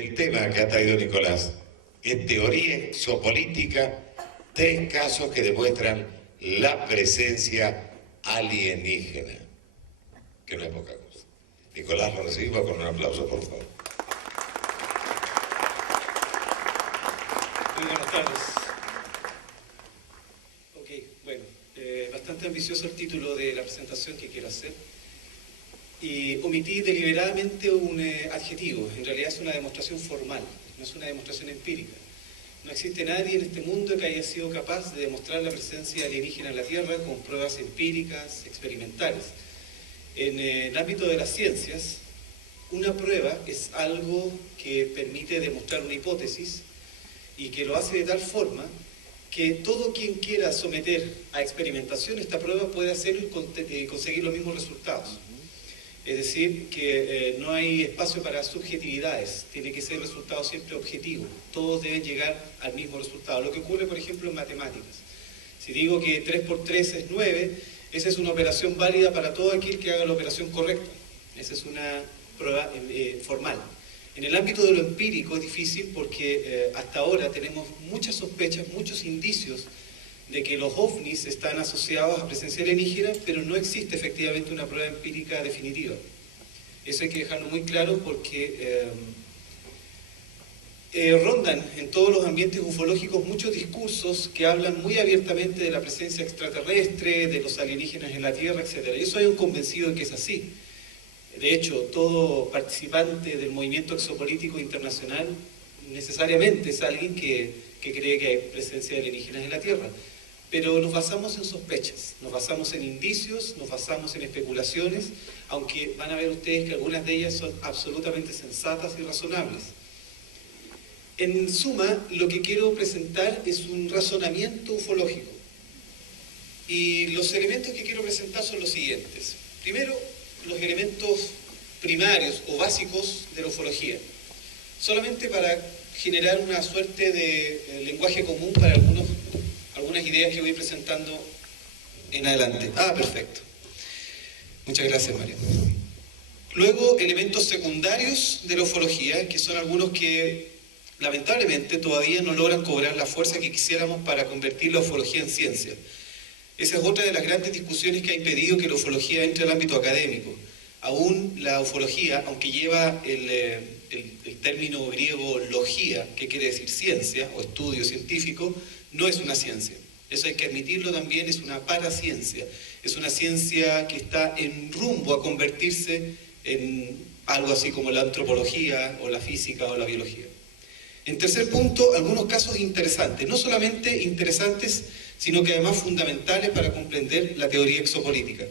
El tema que ha traído Nicolás es teoría exopolítica, 3 casos que demuestran la presencia alienígena, que no es poca cosa. Nicolás, lo recibimos con un aplauso, por favor. Muy buenas tardes. Ok, bueno, bastante ambicioso el título de la presentación que quiero hacer. Y omití deliberadamente un adjetivo. En realidad es una demostración formal, no es una demostración empírica. No existe nadie en este mundo que haya sido capaz de demostrar la presencia alienígena en la Tierra con pruebas empíricas, experimentales. En el ámbito de las ciencias, una prueba es algo que permite demostrar una hipótesis y que lo hace de tal forma que todo quien quiera someter a experimentación esta prueba puede hacerlo y conseguir los mismos resultados. Es decir, que no hay espacio para subjetividades, tiene que ser el resultado siempre objetivo, todos deben llegar al mismo resultado. Lo que ocurre, por ejemplo, en matemáticas. Si digo que 3 por 3 es 9, esa es una operación válida para todo aquel que haga la operación correcta. Esa es una prueba formal. En el ámbito de lo empírico es difícil porque hasta ahora tenemos muchas sospechas, muchos indicios de que los ovnis están asociados a presencia alienígena, pero no existe efectivamente una prueba empírica definitiva. Eso hay que dejarlo muy claro porque rondan en todos los ambientes ufológicos muchos discursos que hablan muy abiertamente de la presencia extraterrestre, de los alienígenas en la Tierra, etc. Yo soy un convencido de que es así. De hecho, todo participante del movimiento exopolítico internacional necesariamente es alguien que cree que hay presencia de alienígenas en la Tierra. Pero nos basamos en sospechas, nos basamos en indicios, nos basamos en especulaciones, aunque van a ver ustedes que algunas de ellas son absolutamente sensatas y razonables. En suma, lo que quiero presentar es un razonamiento ufológico. Y los elementos que quiero presentar son los siguientes. Primero, los elementos primarios o básicos de la ufología. Solamente para generar una suerte de lenguaje común para algunas ideas que voy presentando en adelante. Perfecto. Muchas gracias, Mario. Luego, elementos secundarios de la ufología, que son algunos que lamentablemente todavía no logran cobrar la fuerza que quisiéramos para convertir la ufología en ciencia. Esa es otra de las grandes discusiones que ha impedido que la ufología entre al ámbito académico. Aún la ufología, aunque lleva el término griego logía, que quiere decir ciencia o estudio científico, no es una ciencia. Eso hay que admitirlo también, es una paraciencia. Es una ciencia que está en rumbo a convertirse en algo así como la antropología o la física o la biología. En tercer punto, algunos casos interesantes. No solamente interesantes, sino que además fundamentales para comprender la teoría exopolítica.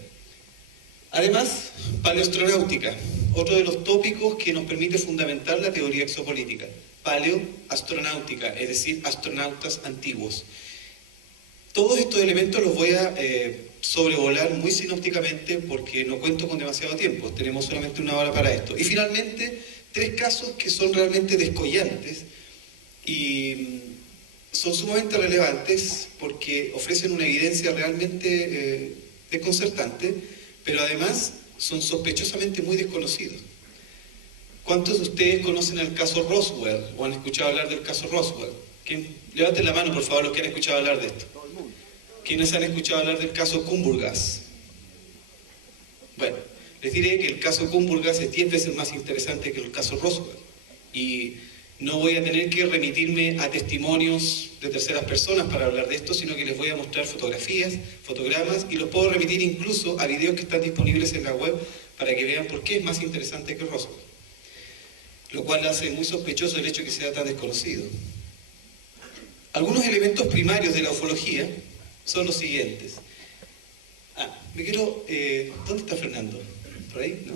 Además, paleoastronáutica, otro de los tópicos que nos permite fundamentar la teoría exopolítica. Paleoastronáutica, es decir, astronautas antiguos. Todos estos elementos los voy a sobrevolar muy sinópticamente porque no cuento con demasiado tiempo, tenemos solamente 1 hora para esto. Y finalmente, 3 casos que son realmente descollantes y son sumamente relevantes porque ofrecen una evidencia realmente desconcertante, pero además son sospechosamente muy desconocidos. ¿Cuántos de ustedes conocen el caso Roswell o han escuchado hablar del caso Roswell? Levanten la mano, por favor, los que han escuchado hablar de esto. ¿Quiénes han escuchado hablar del caso Kumburgas? Bueno, les diré que el caso Kumburgas es 10 veces más interesante que el caso Roswell. Y no voy a tener que remitirme a testimonios de terceras personas para hablar de esto, sino que les voy a mostrar fotografías, fotogramas, y los puedo remitir incluso a videos que están disponibles en la web para que vean por qué es más interesante que Roswell. Lo cual hace muy sospechoso el hecho de que sea tan desconocido. Algunos elementos primarios de la ufología son los siguientes. ¿Dónde está Fernando? ¿Por ahí? ¿No?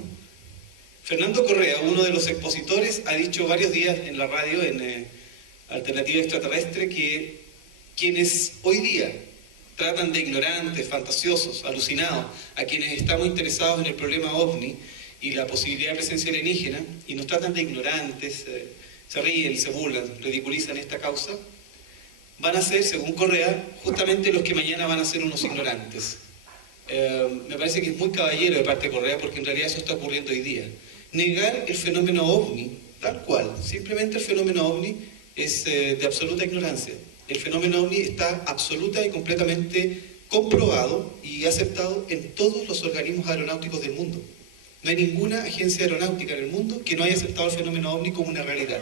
Fernando Correa, uno de los expositores, ha dicho varios días en la radio, en Alternativa Extraterrestre, que quienes hoy día tratan de ignorantes, fantasiosos, alucinados, a quienes estamos interesados en el problema OVNI y la posibilidad de presencia alienígena, y nos tratan de ignorantes, se ríen, se burlan, ridiculizan esta causa, van a ser, según Correa, justamente los que mañana van a ser unos ignorantes. Me parece que es muy caballero de parte de Correa, porque en realidad eso está ocurriendo hoy día. Negar el fenómeno OVNI tal cual. Simplemente el fenómeno ovni es de absoluta ignorancia. El fenómeno ovni está absoluta y completamente comprobado y aceptado en todos los organismos aeronáuticos del mundo. No hay ninguna agencia aeronáutica en el mundo que no haya aceptado el fenómeno ovni como una realidad.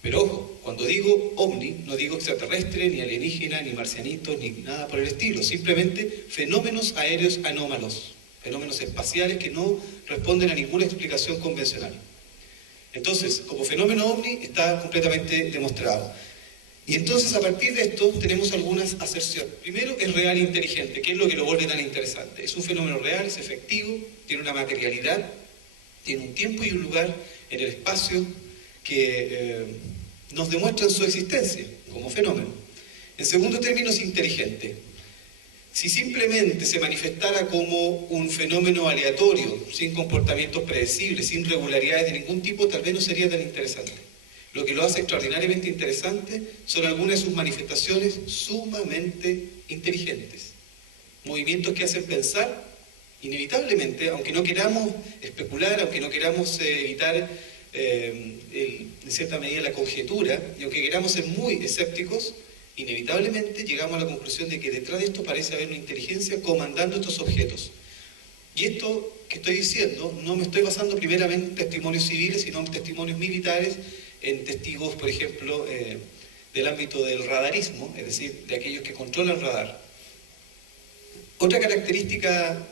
Pero ojo, cuando digo ovni, no digo extraterrestre, ni alienígena, ni marcianitos, ni nada por el estilo. Simplemente fenómenos aéreos anómalos, fenómenos espaciales que no responden a ninguna explicación convencional. Entonces, como fenómeno ovni está completamente demostrado. Y entonces, a partir de esto, tenemos algunas aserciones. Primero, es real e inteligente, que es lo que lo vuelve tan interesante. Es un fenómeno real, es efectivo, tiene una materialidad, tiene un tiempo y un lugar en el espacio que nos demuestran su existencia como fenómeno. En segundo término, es inteligente. Si simplemente se manifestara como un fenómeno aleatorio, sin comportamientos predecibles, sin regularidades de ningún tipo, tal vez no sería tan interesante. Lo que lo hace extraordinariamente interesante son algunas de sus manifestaciones sumamente inteligentes. Movimientos que hacen pensar, inevitablemente, aunque no queramos especular, aunque no queramos evitar en cierta medida la conjetura, y aunque queramos ser muy escépticos, inevitablemente llegamos a la conclusión de que detrás de esto parece haber una inteligencia comandando estos objetos. Y esto que estoy diciendo, no me estoy basando primeramente en testimonios civiles, sino en testimonios militares, en testigos, por ejemplo, del ámbito del radarismo, es decir, de aquellos que controlan el radar. Otra característica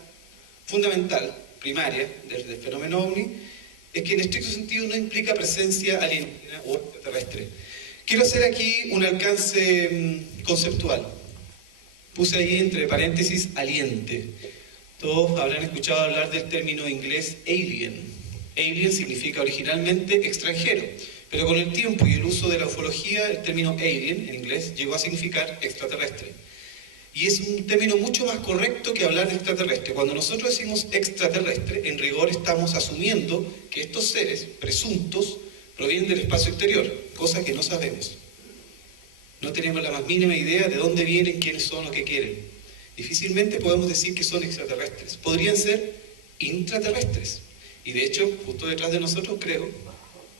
fundamental, primaria, del fenómeno ovni, es que en estricto sentido no implica presencia alienígena o extraterrestre. Quiero hacer aquí un alcance conceptual. Puse ahí entre paréntesis aliente. Todos habrán escuchado hablar del término inglés alien. Alien significa originalmente extranjero, pero con el tiempo y el uso de la ufología, el término alien en inglés llegó a significar extraterrestre. Y es un término mucho más correcto que hablar de extraterrestre. Cuando nosotros decimos extraterrestre, en rigor estamos asumiendo que estos seres presuntos provienen del espacio exterior, cosa que no sabemos. No tenemos la más mínima idea de dónde vienen, quiénes son o qué quieren. Difícilmente podemos decir que son extraterrestres. Podrían ser intraterrestres. Y de hecho, justo detrás de nosotros, creo,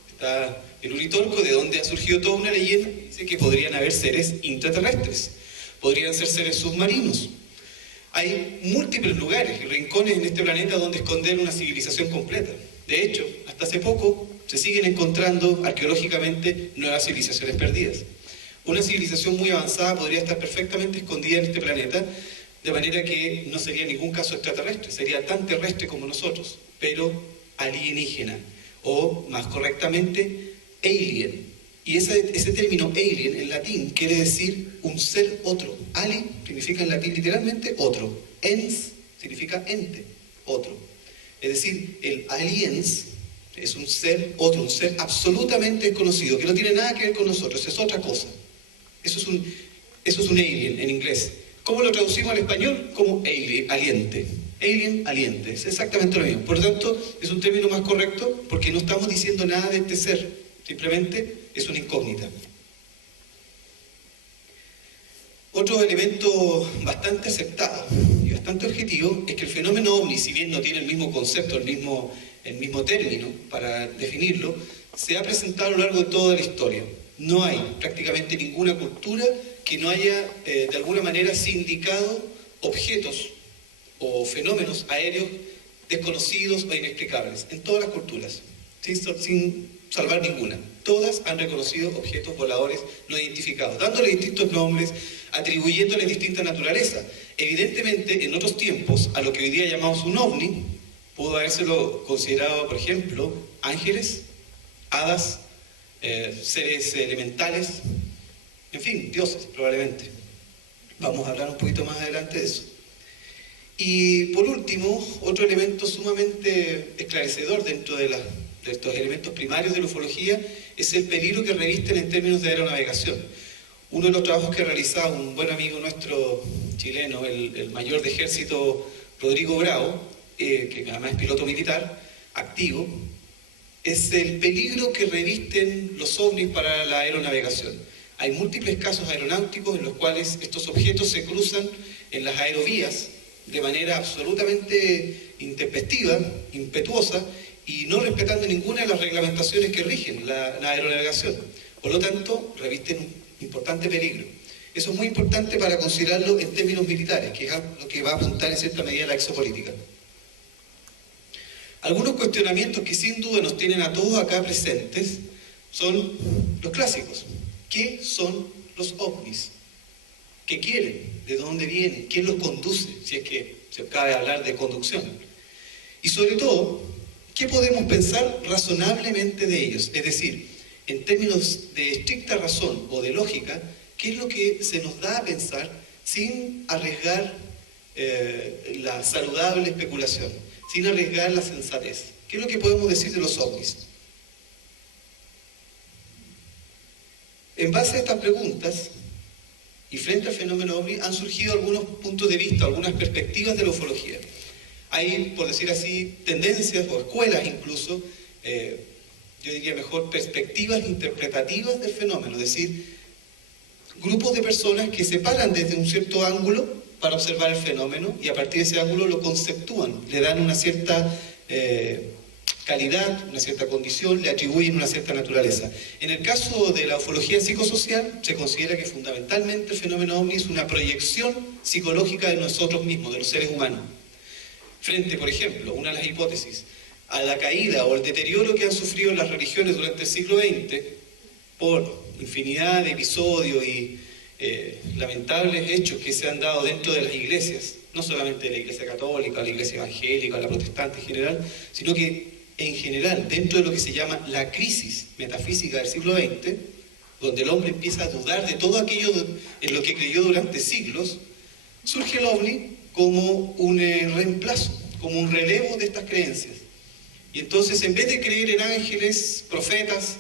está el Uritorco, de donde ha surgido toda una leyenda que dice que podrían haber seres intraterrestres. Podrían ser seres submarinos. Hay múltiples lugares y rincones en este planeta donde esconder una civilización completa. De hecho, hasta hace poco se siguen encontrando arqueológicamente nuevas civilizaciones perdidas. Una civilización muy avanzada podría estar perfectamente escondida en este planeta, de manera que no sería en ningún caso extraterrestre, sería tan terrestre como nosotros, pero alienígena, o más correctamente, alien. Y ese término alien en latín quiere decir un ser otro. Ali significa en latín literalmente otro. Ens significa ente, otro. Es decir, el aliens es un ser otro, un ser absolutamente desconocido, que no tiene nada que ver con nosotros, es otra cosa. Eso es un alien en inglés. ¿Cómo lo traducimos al español? Como alien, aliente. Alien, aliente. Es exactamente lo mismo. Por lo tanto, es un término más correcto porque no estamos diciendo nada de este ser. Simplemente es una incógnita. Otro elemento bastante aceptado y bastante objetivo es que el fenómeno ovni, si bien no tiene el mismo concepto, el mismo término para definirlo, se ha presentado a lo largo de toda la historia. No hay prácticamente ninguna cultura que no haya de alguna manera sindicado objetos o fenómenos aéreos desconocidos o inexplicables, en todas las culturas, sin salvar ninguna. Todas han reconocido objetos voladores no identificados, dándole distintos nombres, atribuyéndoles distinta naturaleza. Evidentemente, en otros tiempos, a lo que hoy día llamamos un ovni, pudo habérselo considerado, por ejemplo, ángeles, hadas, seres elementales, en fin, dioses, probablemente. Vamos a hablar un poquito más adelante de eso. Y por último, otro elemento sumamente esclarecedor dentro de estos elementos primarios de la ufología es el peligro que revisten en términos de aeronavegación. Uno de los trabajos que realizaba un buen amigo nuestro chileno, el mayor de ejército Rodrigo Bravo, que además es piloto militar, activo, es el peligro que revisten los ovnis para la aeronavegación. Hay múltiples casos aeronáuticos en los cuales estos objetos se cruzan en las aerovías de manera absolutamente intempestiva, impetuosa, y no respetando ninguna de las reglamentaciones que rigen la aeronavegación. Por lo tanto, revisten un importante peligro. Eso es muy importante para considerarlo en términos militares, que es lo que va a apuntar en cierta medida la exopolítica. Algunos cuestionamientos que sin duda nos tienen a todos acá presentes son los clásicos. ¿Qué son los ovnis? ¿Qué quieren? ¿De dónde vienen? ¿Quién los conduce? Si es que se acaba de hablar de conducción. Y sobre todo, ¿qué podemos pensar razonablemente de ellos? Es decir, en términos de estricta razón o de lógica, ¿qué es lo que se nos da a pensar sin arriesgar la saludable especulación, sin arriesgar la sensatez? ¿Qué es lo que podemos decir de los ovnis? En base a estas preguntas, y frente al fenómeno ovni, han surgido algunos puntos de vista, algunas perspectivas de la ufología. Hay, por decir así, tendencias o escuelas incluso, yo diría mejor, perspectivas interpretativas del fenómeno, es decir, grupos de personas que se paran desde un cierto ángulo para observar el fenómeno y a partir de ese ángulo lo conceptúan, le dan una cierta calidad, una cierta condición, le atribuyen una cierta naturaleza. En el caso de la ufología psicosocial, se considera que fundamentalmente el fenómeno ovni es una proyección psicológica de nosotros mismos, de los seres humanos. Frente, por ejemplo, una de las hipótesis, a la caída o el deterioro que han sufrido las religiones durante el siglo XX por infinidad de episodios y lamentables hechos que se han dado dentro de las iglesias, no solamente de la iglesia católica, la iglesia evangélica, la protestante en general, sino que en general, dentro de lo que se llama la crisis metafísica del siglo XX, donde el hombre empieza a dudar de todo aquello en lo que creyó durante siglos, surge el ovni como un reemplazo, como un relevo de estas creencias. Y entonces, en vez de creer en ángeles, profetas,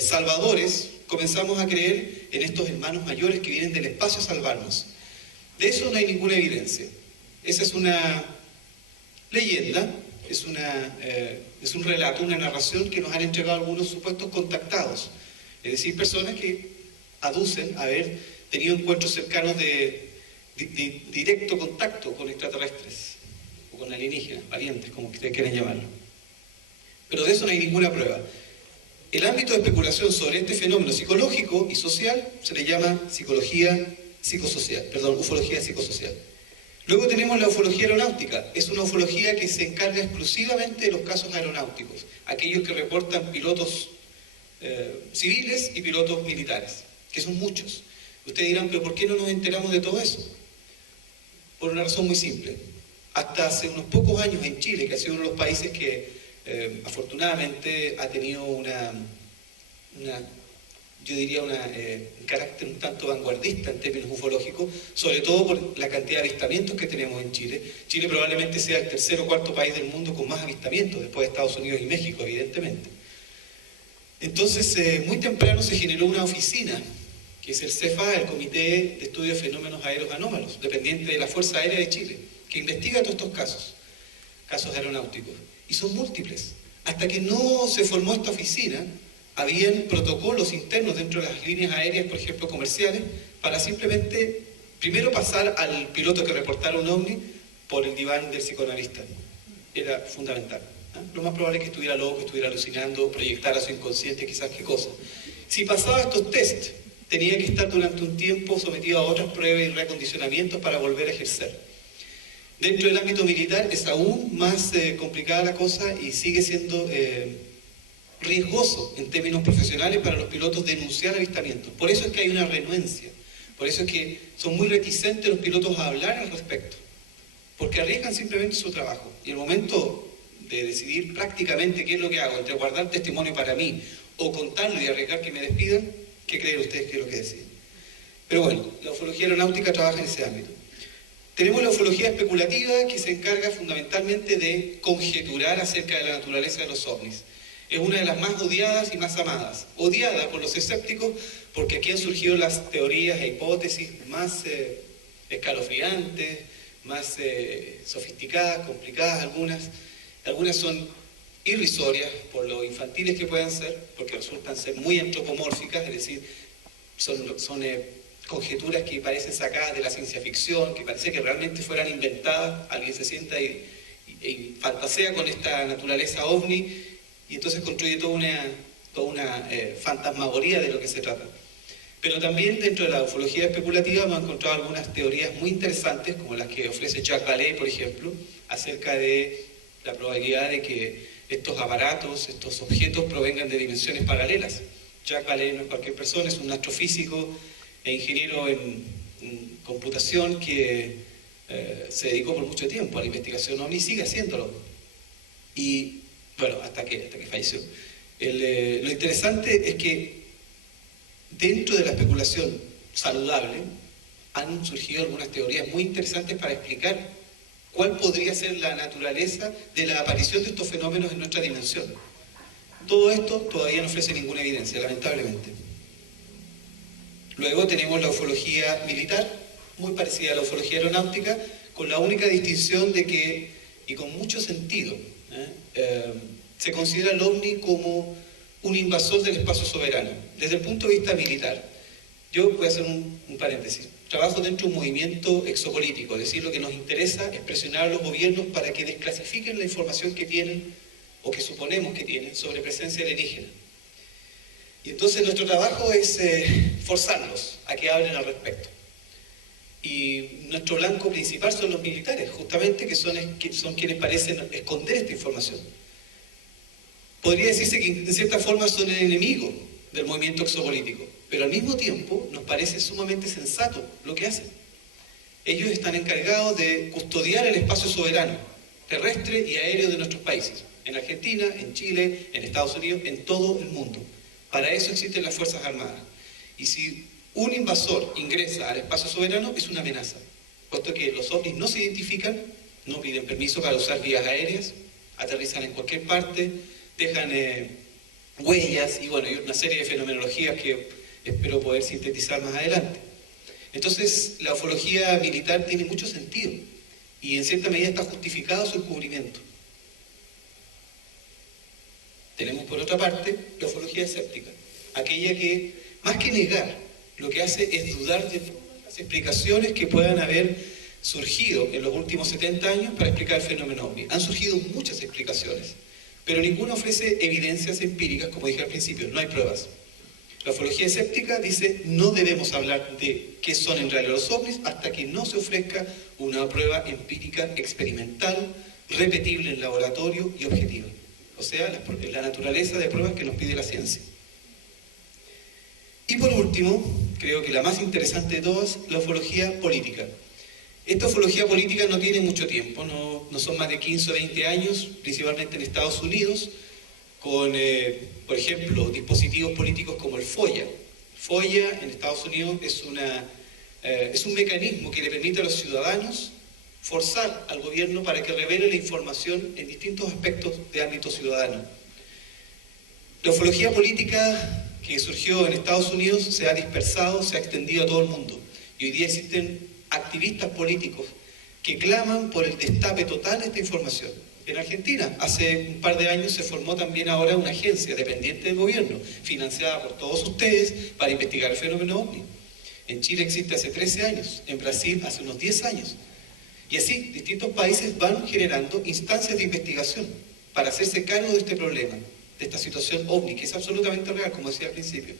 salvadores, comenzamos a creer en estos hermanos mayores que vienen del espacio a salvarnos. De eso no hay ninguna evidencia. Esa es una leyenda, es un relato, una narración que nos han entregado algunos supuestos contactados. Es decir, personas que aducen haber tenido encuentros cercanos de directo contacto con extraterrestres o con alienígenas, valientes, como ustedes quieren llamarlo. Pero de eso no hay ninguna prueba. El ámbito de especulación sobre este fenómeno psicológico y social se le llama ufología psicosocial. Luego tenemos la ufología aeronáutica. Es una ufología que se encarga exclusivamente de los casos aeronáuticos, aquellos que reportan pilotos civiles y pilotos militares, que son muchos. Ustedes dirán, ¿pero por qué no nos enteramos de todo eso? Por una razón muy simple. Hasta hace unos pocos años en Chile, que ha sido uno de los países que afortunadamente ha tenido un carácter un tanto vanguardista en términos ufológicos, sobre todo por la cantidad de avistamientos que tenemos en Chile. Chile probablemente sea el tercer o cuarto país del mundo con más avistamientos, después de Estados Unidos y México, evidentemente. Entonces, muy temprano se generó una oficina, que es el CEFA, el Comité de Estudio de Fenómenos Aéreos Anómalos, dependiente de la Fuerza Aérea de Chile, que investiga todos estos casos aeronáuticos. Y son múltiples. Hasta que no se formó esta oficina, habían protocolos internos dentro de las líneas aéreas, por ejemplo, comerciales, para simplemente, primero pasar al piloto que reportara un ovni por el diván del psicoanalista. Era fundamental. Lo más probable es que estuviera loco, que estuviera alucinando, proyectara su inconsciente, quizás qué cosa. Si pasaba estos test, tenía que estar durante un tiempo sometido a otras pruebas y reacondicionamientos para volver a ejercer. Dentro del ámbito militar es aún más complicada la cosa y sigue siendo riesgoso en términos profesionales para los pilotos denunciar avistamientos. Por eso es que hay una renuencia, por eso es que son muy reticentes los pilotos a hablar al respecto, porque arriesgan simplemente su trabajo. Y el momento de decidir prácticamente qué es lo que hago, entre guardar testimonio para mí o contarlo y arriesgar que me despidan, ¿qué creen ustedes que es lo que deciden? Pero bueno, la ufología aeronáutica trabaja en ese ámbito. Tenemos la ufología especulativa, que se encarga fundamentalmente de conjeturar acerca de la naturaleza de los ovnis. Es una de las más odiadas y más amadas. Odiada por los escépticos porque aquí han surgido las teorías e hipótesis más escalofriantes, más sofisticadas, complicadas algunas. Algunas son irrisorias por lo infantiles que puedan ser, porque resultan ser muy antropomórficas, es decir, son conjeturas que parecen sacadas de la ciencia ficción, que parece que realmente fueran inventadas. Alguien se sienta y fantasea con esta naturaleza ovni y entonces construye toda una fantasmagoría de lo que se trata. Pero también dentro de la ufología especulativa hemos encontrado algunas teorías muy interesantes, como las que ofrece Jacques Vallée, por ejemplo, acerca de la probabilidad de que estos aparatos, estos objetos provengan de dimensiones paralelas. Jacques Vallée no es cualquier persona, es un astrofísico e ingeniero en computación que se dedicó por mucho tiempo a la investigación ovni y sigue haciéndolo. Y bueno, hasta que falleció. Lo interesante es que dentro de la especulación saludable han surgido algunas teorías muy interesantes para explicar cuál podría ser la naturaleza de la aparición de estos fenómenos en nuestra dimensión. Todo esto todavía no ofrece ninguna evidencia, lamentablemente. Luego tenemos la ufología militar, muy parecida a la ufología aeronáutica, con la única distinción de que, y con mucho sentido, se considera el ovni como un invasor del espacio soberano. Desde el punto de vista militar, yo voy a hacer un paréntesis. Trabajo dentro de un movimiento exopolítico, es decir, lo que nos interesa es presionar a los gobiernos para que desclasifiquen la información que tienen o que suponemos que tienen sobre presencia alienígena. Y entonces nuestro trabajo es forzarlos a que hablen al respecto. Y nuestro blanco principal son los militares, justamente, que son quienes parecen esconder esta información. Podría decirse que en cierta forma son el enemigo del movimiento exopolítico, pero al mismo tiempo nos parece sumamente sensato lo que hacen. Ellos están encargados de custodiar el espacio soberano, terrestre y aéreo de nuestros países, en Argentina, en Chile, en Estados Unidos, en todo el mundo. Para eso existen las Fuerzas Armadas. Y si un invasor ingresa al espacio soberano, es una amenaza, puesto que los ovnis no se identifican, no piden permiso para usar vías aéreas, aterrizan en cualquier parte, dejan huellas y bueno, y una serie de fenomenologías que espero poder sintetizar más adelante. Entonces, la ufología militar tiene mucho sentido y en cierta medida está justificado su encubrimiento. Tenemos por otra parte la ufología escéptica, aquella que, más que negar, lo que hace es dudar de todas las explicaciones que puedan haber surgido en los últimos 70 años para explicar el fenómeno ovni. Han surgido muchas explicaciones, pero ninguna ofrece evidencias empíricas, como dije al principio, no hay pruebas. La ufología escéptica dice, no debemos hablar de qué son en realidad los ovnis hasta que no se ofrezca una prueba empírica experimental, repetible en laboratorio y objetiva. O sea, la naturaleza de pruebas que nos pide la ciencia. Y por último, creo que la más interesante de todas, la ufología política. Esta ufología política no tiene mucho tiempo, no son más de 15 o 20 años, principalmente en Estados Unidos, con, por ejemplo, dispositivos políticos como el FOIA. FOIA en Estados Unidos es un mecanismo que le permite a los ciudadanos forzar al gobierno para que revele la información en distintos aspectos de ámbito ciudadano. La ufología política que surgió en Estados Unidos se ha dispersado, se ha extendido a todo el mundo. Y hoy día existen activistas políticos que claman por el destape total de esta información. En Argentina, hace un par de años se formó también ahora una agencia dependiente del gobierno, financiada por todos ustedes, para investigar el fenómeno ovni. En Chile existe hace 13 años, en Brasil hace unos 10 años. Y así, distintos países van generando instancias de investigación para hacerse cargo de este problema, de esta situación ovni, que es absolutamente real, como decía al principio.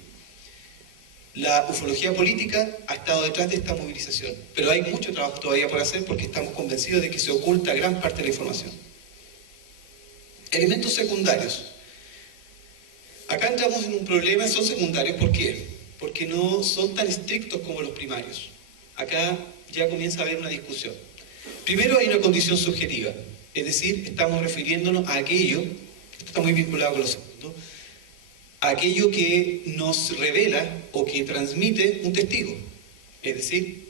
La ufología política ha estado detrás de esta movilización, pero hay mucho trabajo todavía por hacer porque estamos convencidos de que se oculta gran parte de la información. Elementos secundarios. Acá entramos en un problema, son secundarios, ¿por qué? Porque no son tan estrictos como los primarios. Acá ya comienza a haber una discusión. Primero hay una condición subjetiva, es decir, estamos refiriéndonos a aquello, esto está muy vinculado con lo segundo, a aquello que nos revela o que transmite un testigo. Es decir,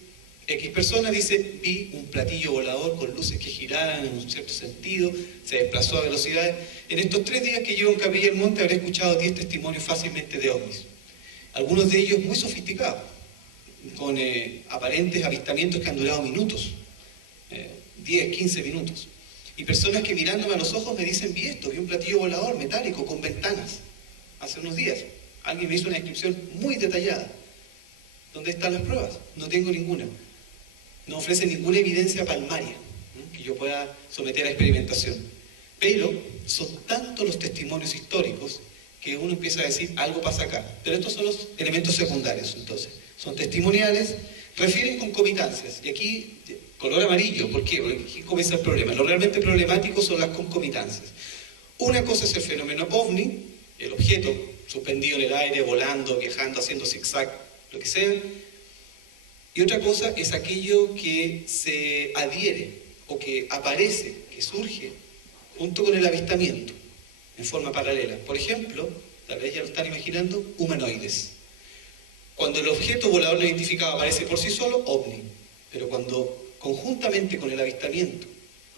X persona dice, vi un platillo volador con luces que giraban en un cierto sentido, se desplazó a velocidades. En estos 3 días que llevo en Capilla del Monte habré escuchado 10 testimonios fácilmente de ovnis. Algunos de ellos muy sofisticados, con aparentes avistamientos que han durado minutos, 10, 15 minutos. Y personas que mirándome a los ojos me dicen, vi esto, vi un platillo volador metálico con ventanas. Hace unos días, alguien me hizo una descripción muy detallada. ¿Dónde están las pruebas? No tengo ninguna. No ofrece ninguna evidencia palmaria. que yo pueda someter a experimentación. Pero son tantos los testimonios históricos que uno empieza a decir, algo pasa acá. Pero estos son los elementos secundarios, entonces. Son testimoniales, refieren concomitancias. Y aquí, color amarillo, ¿por qué? Porque aquí comienza el problema. Lo realmente problemático son las concomitancias. Una cosa es el fenómeno ovni, el objeto suspendido en el aire, volando, viajando, haciendo zigzag, lo que sea. Y otra cosa es aquello que se adhiere o que aparece, que surge junto con el avistamiento, en forma paralela. Por ejemplo, tal vez ya lo están imaginando, humanoides. Cuando el objeto volador no identificado aparece por sí solo, ovni. Pero cuando conjuntamente con el avistamiento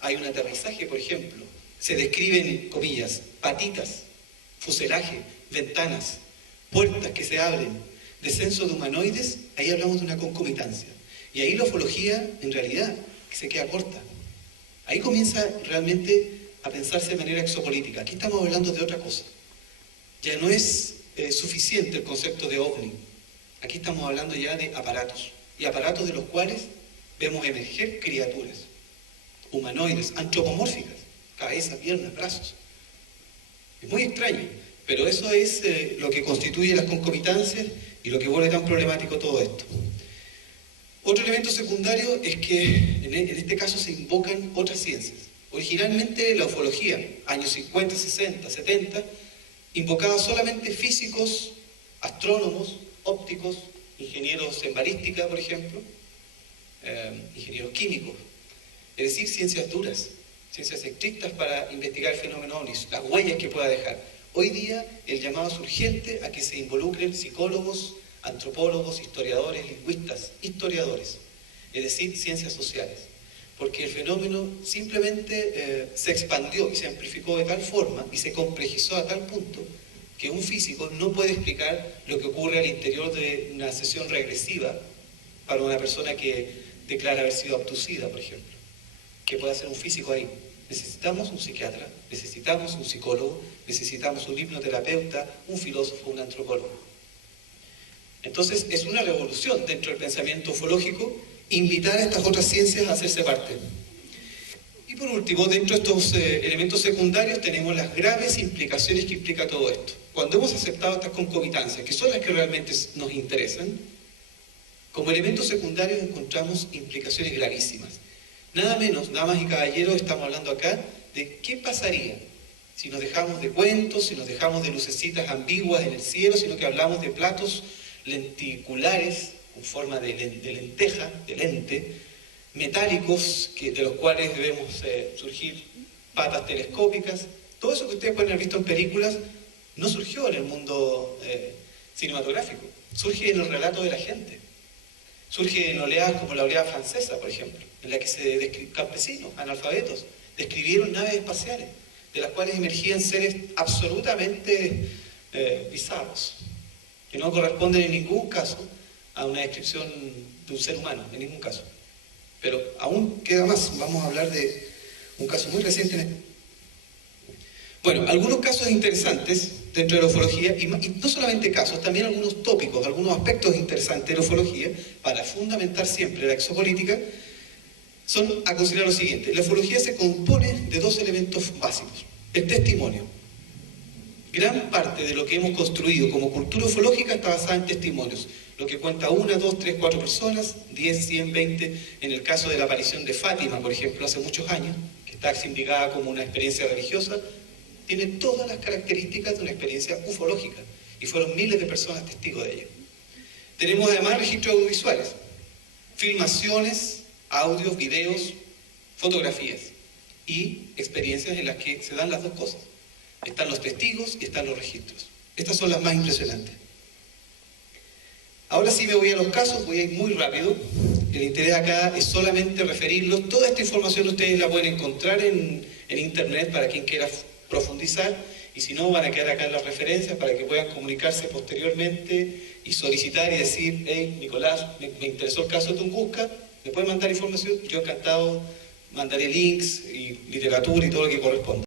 hay un aterrizaje, por ejemplo, se describen, comillas, patitas, fuselaje, ventanas, puertas que se abren, descenso de humanoides, ahí hablamos de una concomitancia. Y ahí la ufología, en realidad, se queda corta. Ahí comienza realmente a pensarse de manera exopolítica. Aquí estamos hablando de otra cosa. Ya no es suficiente el concepto de ovni. Aquí estamos hablando ya de aparatos. Y aparatos de los cuales vemos emerger criaturas. Humanoides, antropomórficas. Cabeza, piernas, brazos. Es muy extraño. Pero eso es lo que constituye las concomitancias y lo que vuelve tan problemático todo esto. Otro elemento secundario es que en este caso se invocan otras ciencias. Originalmente la ufología, años 50, 60, 70, invocaba solamente físicos, astrónomos, ópticos, ingenieros en balística, por ejemplo, ingenieros químicos, es decir, ciencias duras, ciencias estrictas para investigar el fenómeno ovni, las huellas que pueda dejar. Hoy día el llamado es urgente a que se involucren psicólogos, antropólogos, historiadores, lingüistas, historiadores, es decir, ciencias sociales. Porque el fenómeno simplemente se expandió y se amplificó de tal forma y se complejizó a tal punto que un físico no puede explicar lo que ocurre al interior de una sesión regresiva para una persona que declara haber sido abducida, por ejemplo. ¿Qué puede hacer un físico ahí? Necesitamos un psiquiatra, necesitamos un psicólogo, necesitamos un hipnoterapeuta, un filósofo, un antropólogo. Entonces es una revolución dentro del pensamiento ufológico invitar a estas otras ciencias a hacerse parte. Y por último, dentro de estos elementos secundarios tenemos las graves implicaciones que implica todo esto. Cuando hemos aceptado estas concomitancias, que son las que realmente nos interesan, como elementos secundarios encontramos implicaciones gravísimas. Nada menos, damas y caballeros, estamos hablando acá de qué pasaría si nos dejamos de cuentos, si nos dejamos de lucecitas ambiguas en el cielo, sino que hablamos de platos lenticulares, en forma de lenteja, de lente, metálicos, de los cuales debemos surgir patas telescópicas. Todo eso que ustedes pueden haber visto en películas no surgió en el mundo cinematográfico, surge en el relato de la gente. Surge en oleadas como la oleada francesa, por ejemplo, en la que campesinos, analfabetos, describieron naves espaciales, de las cuales emergían seres absolutamente bizarros, que no corresponden en ningún caso a una descripción de un ser humano, en ningún caso. Pero aún queda más, vamos a hablar de un caso muy reciente. Bueno, algunos casos interesantes dentro de la ufología, y no solamente casos, también algunos tópicos, algunos aspectos interesantes de la ufología, para fundamentar siempre la exopolítica, son a considerar lo siguiente. La ufología se compone de dos elementos básicos. El testimonio. Gran parte de lo que hemos construido como cultura ufológica está basada en testimonios. Lo que cuenta 1, 2, 3, 4 personas, 10, 100, 20. En el caso de la aparición de Fátima, por ejemplo, hace muchos años, que está indicada como una experiencia religiosa, tiene todas las características de una experiencia ufológica. Y fueron miles de personas testigos de ello. Tenemos además registros audiovisuales, filmaciones, audios, videos, fotografías y experiencias en las que se dan las dos cosas. Están los testigos y están los registros. Estas son las más impresionantes. Ahora sí me voy a los casos, voy a ir muy rápido. El interés acá es solamente referirlos. Toda esta información ustedes la pueden encontrar en internet para quien quiera profundizar. Y si no, van a quedar acá en las referencias para que puedan comunicarse posteriormente y solicitar y decir, hey, Nicolás, me interesó el caso de Tunguska, me pueden mandar información. Yo encantado mandaré links y literatura y todo lo que corresponda.